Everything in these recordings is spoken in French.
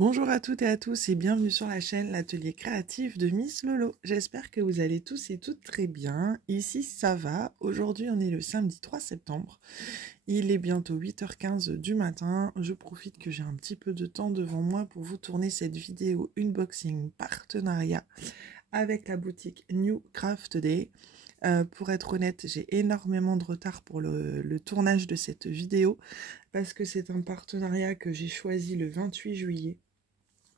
Bonjour à toutes et à tous et bienvenue sur la chaîne L'Atelier Créatif de Miss Lolo. J'espère que vous allez tous et toutes très bien. Ici ça va. Aujourd'hui on est le samedi 3 septembre. Il est bientôt 8h15 du matin. Je profite que j'ai un petit peu de temps devant moi pour vous tourner cette vidéo unboxing partenariat avec la boutique New Craft Day. Pour être honnête, j'ai énormément de retard pour le tournage de cette vidéo parce que c'est un partenariat que j'ai choisi le 28 juillet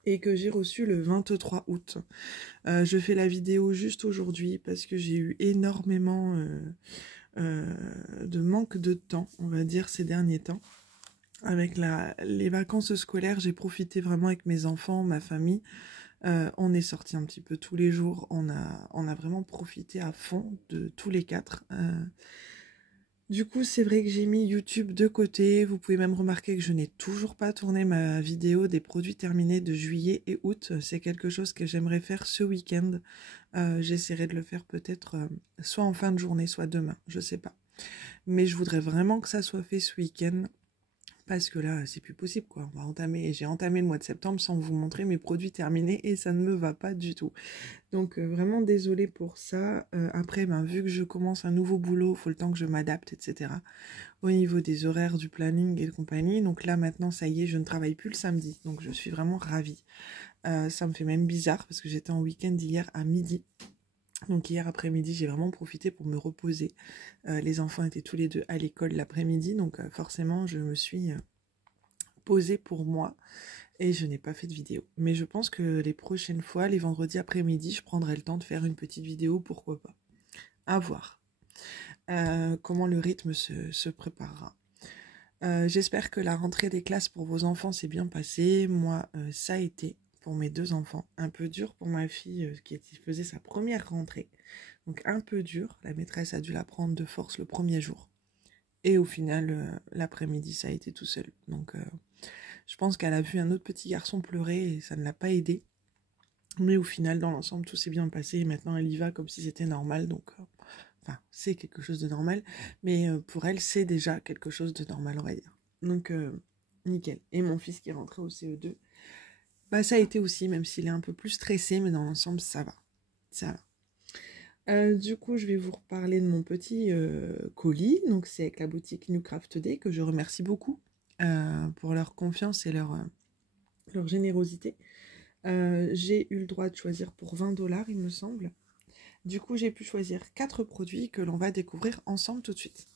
et que j'ai reçu le 23 août. Je fais la vidéo juste aujourd'hui parce que j'ai eu énormément de manque de temps, on va dire, ces derniers temps. Avec les vacances scolaires, j'ai profité vraiment avec mes enfants, ma famille. On est sortis un petit peu tous les jours. On a vraiment profité à fond de tous les quatre. Du coup, c'est vrai que j'ai mis YouTube de côté. Vous pouvez même remarquer que je n'ai toujours pas tourné ma vidéo des produits terminés de juillet et août. C'est quelque chose que j'aimerais faire ce week-end. J'essaierai de le faire peut-être soit en fin de journée, soit demain. Je sais pas. Mais je voudrais vraiment que ça soit fait ce week-end. Parce que là, c'est plus possible, quoi. J'ai entamé le mois de septembre sans vous montrer mes produits terminés et ça ne me va pas du tout. Donc, vraiment désolée pour ça. Après, vu que je commence un nouveau boulot, il faut le temps que je m'adapte, etc. Au niveau des horaires, du planning et de compagnie. Donc là, maintenant, ça y est, je ne travaille plus le samedi. Donc, je suis vraiment ravie. Ça me fait même bizarre parce que j'étais en week-end hier à midi. Donc hier après-midi, j'ai vraiment profité pour me reposer. Les enfants étaient tous les deux à l'école l'après-midi, donc forcément, je me suis posée pour moi et je n'ai pas fait de vidéo. Mais je pense que les prochaines fois, les vendredis après-midi, je prendrai le temps de faire une petite vidéo, pourquoi pas. À voir comment le rythme se préparera. J'espère que la rentrée des classes pour vos enfants s'est bien passée. Moi, ça a été pour mes deux enfants. Un peu dur pour ma fille qui faisait sa première rentrée. Donc un peu dur. La maîtresse a dû la prendre de force le premier jour. Et au final, l'après-midi, ça a été tout seul. Donc je pense qu'elle a vu un autre petit garçon pleurer et ça ne l'a pas aidé. Mais au final, dans l'ensemble, tout s'est bien passé. Et maintenant, elle y va comme si c'était normal. Donc, c'est quelque chose de normal. Mais pour elle, c'est déjà quelque chose de normal, on va dire. Donc, nickel. Et mon fils qui est rentré au CE2, ça a été aussi, même s'il est un peu plus stressé, mais dans l'ensemble, ça va. Ça va. Du coup, je vais vous reparler de mon petit colis. Donc, c'est avec la boutique New Craft Day que je remercie beaucoup pour leur confiance et leur générosité. J'ai eu le droit de choisir pour 20$, il me semble. Du coup, j'ai pu choisir 4 produits que l'on va découvrir ensemble tout de suite.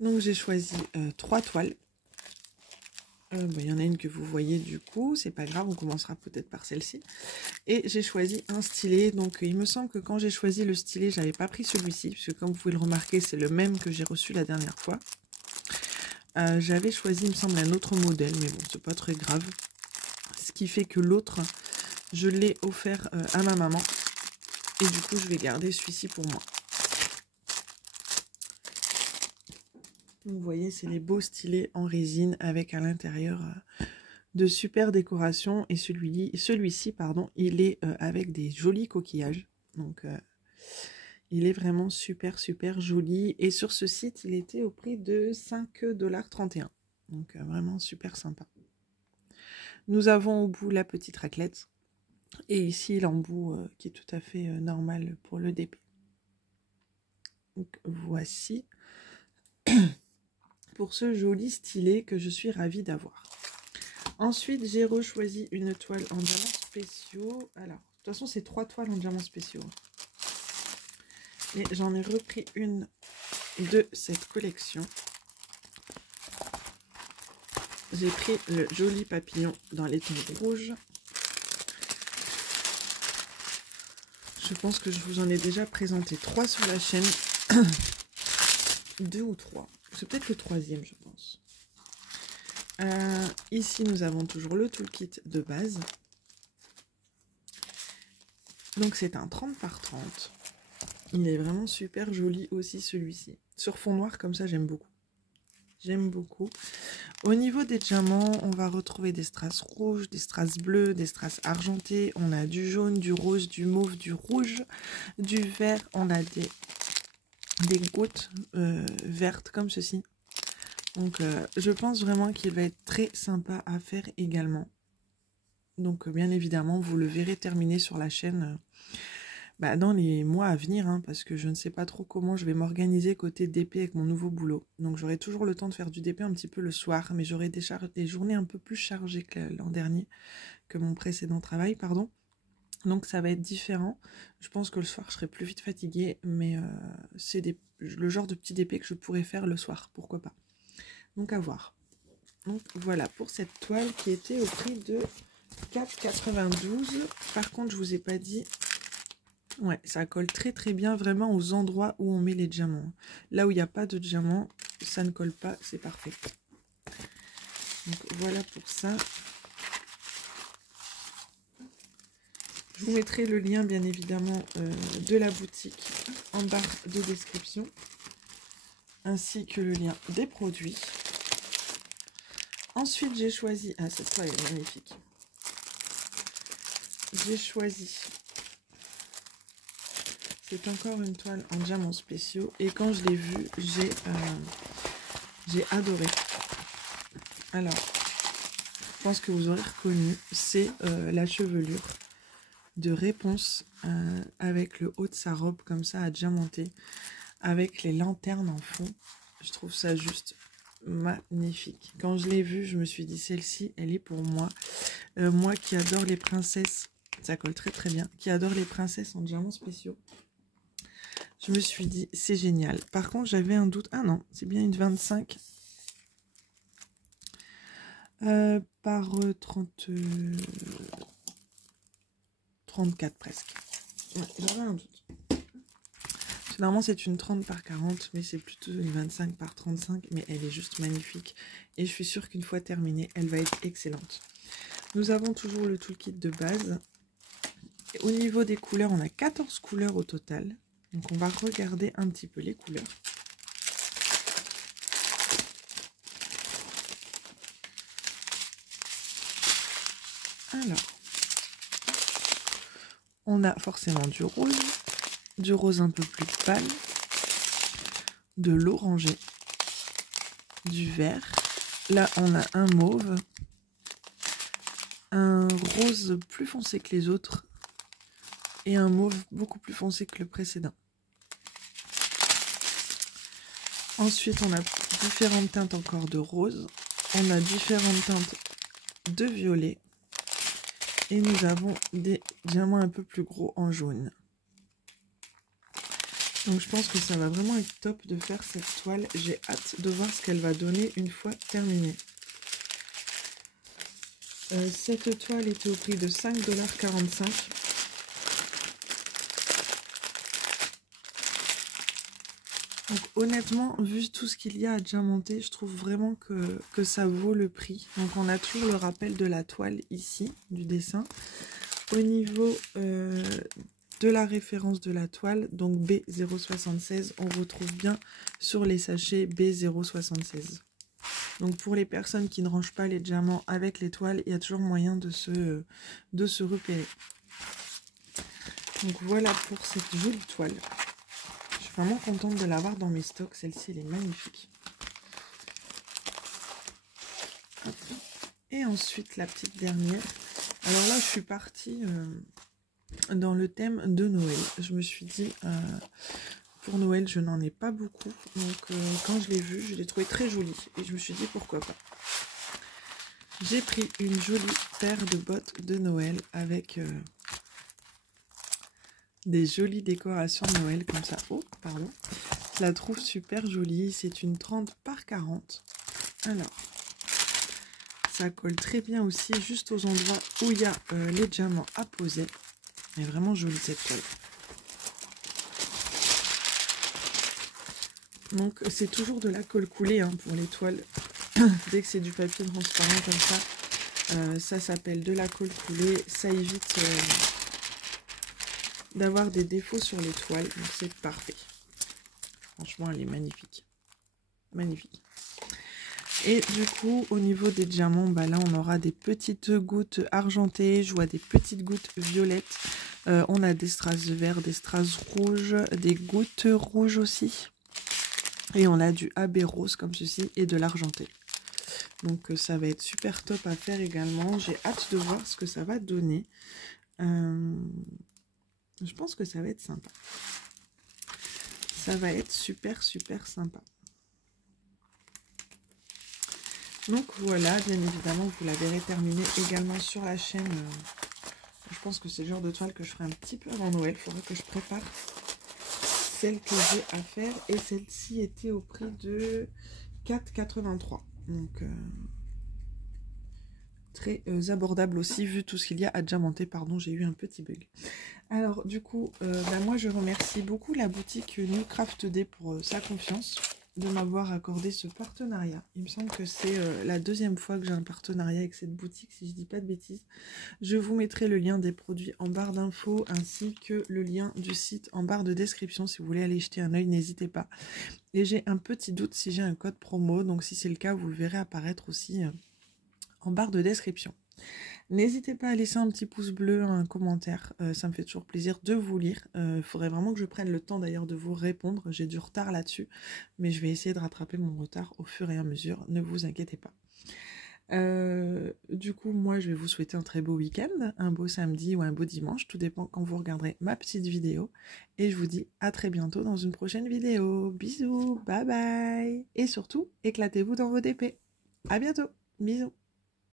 Donc j'ai choisi 3 toiles. Il y en a une que vous voyez du coup, c'est pas grave, on commencera peut-être par celle-ci. Et j'ai choisi un stylet, donc il me semble que quand j'ai choisi le stylet, j'avais pas pris celui-ci, puisque comme vous pouvez le remarquer, c'est le même que j'ai reçu la dernière fois. J'avais choisi, il me semble, un autre modèle, mais bon, c'est pas très grave. Ce qui fait que l'autre, je l'ai offert à ma maman. Et du coup, je vais garder celui-ci pour moi. Vous voyez, c'est les beaux stylets en résine avec à l'intérieur de super décorations. Et celui-ci, il est avec des jolis coquillages. Donc, il est vraiment super, super joli. Et sur ce site, il était au prix de 5,31 $. Donc, vraiment super sympa. Nous avons au bout la petite raclette. Et ici, l'embout qui est tout à fait normal pour le DP. Donc, voici pour ce joli stylet que je suis ravie d'avoir. Ensuite, j'ai rechoisi une toile en diamants spéciaux. Alors, de toute façon, c'est 3 toiles en diamants spéciaux. Et j'en ai repris une de cette collection. J'ai pris le joli papillon dans les tons rouges. Je pense que je vous en ai déjà présenté 3 sur la chaîne. 2 ou 3. C'est peut-être le 3e, je pense. Ici, nous avons toujours le toolkit de base. Donc, c'est un 30 par 30. Il est vraiment super joli aussi, celui-ci. Sur fond noir, comme ça, j'aime beaucoup. J'aime beaucoup. Au niveau des diamants, on va retrouver des strass rouges, des strass bleus, des strass argentés. On a du jaune, du rose, du mauve, du rouge, du vert. On a des des gouttes vertes comme ceci. Donc je pense vraiment qu'il va être très sympa à faire également. Donc bien évidemment, vous le verrez terminer sur la chaîne dans les mois à venir, hein, parce que je ne sais pas trop comment je vais m'organiser côté DP avec mon nouveau boulot. Donc j'aurai toujours le temps de faire du DP un petit peu le soir, mais j'aurai des journées un peu plus chargées que l'an dernier, que mon précédent travail, pardon. Donc ça va être différent. Je pense que le soir je serai plus vite fatiguée, mais c'est le genre de petit DP que je pourrais faire le soir, pourquoi pas. Donc à voir. Donc voilà pour cette toile qui était au prix de 4,92. Par contre je vous ai pas dit, ouais, ça colle très très bien vraiment aux endroits où on met les diamants. Là où il n'y a pas de diamants, ça ne colle pas, c'est parfait. Donc voilà pour ça. Je vous mettrai le lien bien évidemment de la boutique en barre de description, ainsi que le lien des produits. Ensuite j'ai choisi, ah cette toile est magnifique, j'ai choisi, c'est encore une toile en diamants spéciaux, et quand je l'ai vue, j'ai adoré. Alors, je pense que vous aurez reconnu, c'est la chevelure de Réponse avec le haut de sa robe comme ça à diamanter, avec les lanternes en fond. Je trouve ça juste magnifique. Quand je l'ai vue, je me suis dit celle-ci, elle est pour moi. Moi qui adore les princesses, ça colle très très bien, qui adore les princesses en diamants spéciaux. Je me suis dit c'est génial. Par contre j'avais un doute, ah non, c'est bien une 25 par 34 presque. Ouais, j'avais un doute. Normalement c'est une 30 par 40, mais c'est plutôt une 25 par 35, mais elle est juste magnifique. Et je suis sûre qu'une fois terminée, elle va être excellente. Nous avons toujours le toolkit de base. Et au niveau des couleurs, on a 14 couleurs au total. Donc on va regarder un petit peu les couleurs. Alors, on a forcément du rose un peu plus pâle, de l'orangé, du vert. Là, on a un mauve, un rose plus foncé que les autres et un mauve beaucoup plus foncé que le précédent. Ensuite, on a différentes teintes encore de rose. On a différentes teintes de violet. Et nous avons des diamants un peu plus gros en jaune. Donc je pense que ça va vraiment être top de faire cette toile. J'ai hâte de voir ce qu'elle va donner une fois terminée. Cette toile était au prix de 5,45 $. Donc honnêtement, vu tout ce qu'il y a à diamanter, je trouve vraiment que ça vaut le prix. Donc on a toujours le rappel de la toile ici, du dessin. Au niveau de la référence de la toile, donc B076, on retrouve bien sur les sachets B076. Donc pour les personnes qui ne rangent pas les diamants avec les toiles, il y a toujours moyen de se repérer. Donc voilà pour cette jolie toile. Je suis vraiment contente de l'avoir dans mes stocks. Celle-ci, elle est magnifique. Hop. Et ensuite, la petite dernière. Alors là, je suis partie dans le thème de Noël. Je me suis dit, pour Noël, je n'en ai pas beaucoup. Donc, quand je l'ai vue, je l'ai trouvée très jolie. Et je me suis dit, pourquoi pas. J'ai pris une jolie paire de bottes de Noël avec des jolies décorations de Noël comme ça. Oh, pardon. Je la trouve super jolie. C'est une 30 par 40. Alors, ça colle très bien aussi juste aux endroits où il y a les diamants à poser. Elle est vraiment jolie cette toile. Donc c'est toujours de la colle coulée hein, pour les toiles. Dès que c'est du papier transparent comme ça, ça s'appelle de la colle coulée. Ça évite d'avoir des défauts sur les toiles. Donc c'est parfait. Franchement, elle est magnifique. Magnifique. Et du coup, au niveau des diamants, bah là, on aura des petites gouttes argentées. Je vois des petites gouttes violettes. On a des strass verts, des strass rouges, des gouttes rouges aussi. Et on a du AB rose comme ceci et de l'argenté. Donc ça va être super top à faire également. J'ai hâte de voir ce que ça va donner. Je pense que ça va être sympa. Ça va être super sympa. Donc voilà, bien évidemment, vous la verrez terminée également sur la chaîne. Je pense que c'est le genre de toile que je ferai un petit peu avant Noël. Il faudrait que je prépare celle que j'ai à faire. Et celle-ci était au prix de 4,83 €. Donc très abordable aussi, vu tout ce qu'il y a à diamanter. Pardon, j'ai eu un petit bug. Alors du coup, moi je remercie beaucoup la boutique New Craft Day pour sa confiance, de m'avoir accordé ce partenariat. Il me semble que c'est la deuxième fois que j'ai un partenariat avec cette boutique, si je dis pas de bêtises. Je vous mettrai le lien des produits en barre d'infos, ainsi que le lien du site en barre de description. Si vous voulez aller jeter un œil, n'hésitez pas. Et j'ai un petit doute si j'ai un code promo, donc si c'est le cas, vous le verrez apparaître aussi en barre de description. N'hésitez pas à laisser un petit pouce bleu, un commentaire, ça me fait toujours plaisir de vous lire. Il faudrait vraiment que je prenne le temps d'ailleurs de vous répondre, j'ai du retard là-dessus, mais je vais essayer de rattraper mon retard au fur et à mesure, ne vous inquiétez pas. Du coup, moi je vais vous souhaiter un très beau week-end, un beau samedi ou un beau dimanche, tout dépend quand vous regarderez ma petite vidéo, et je vous dis à très bientôt dans une prochaine vidéo. Bisous, bye bye, et surtout, éclatez-vous dans vos DP. À bientôt, bisous.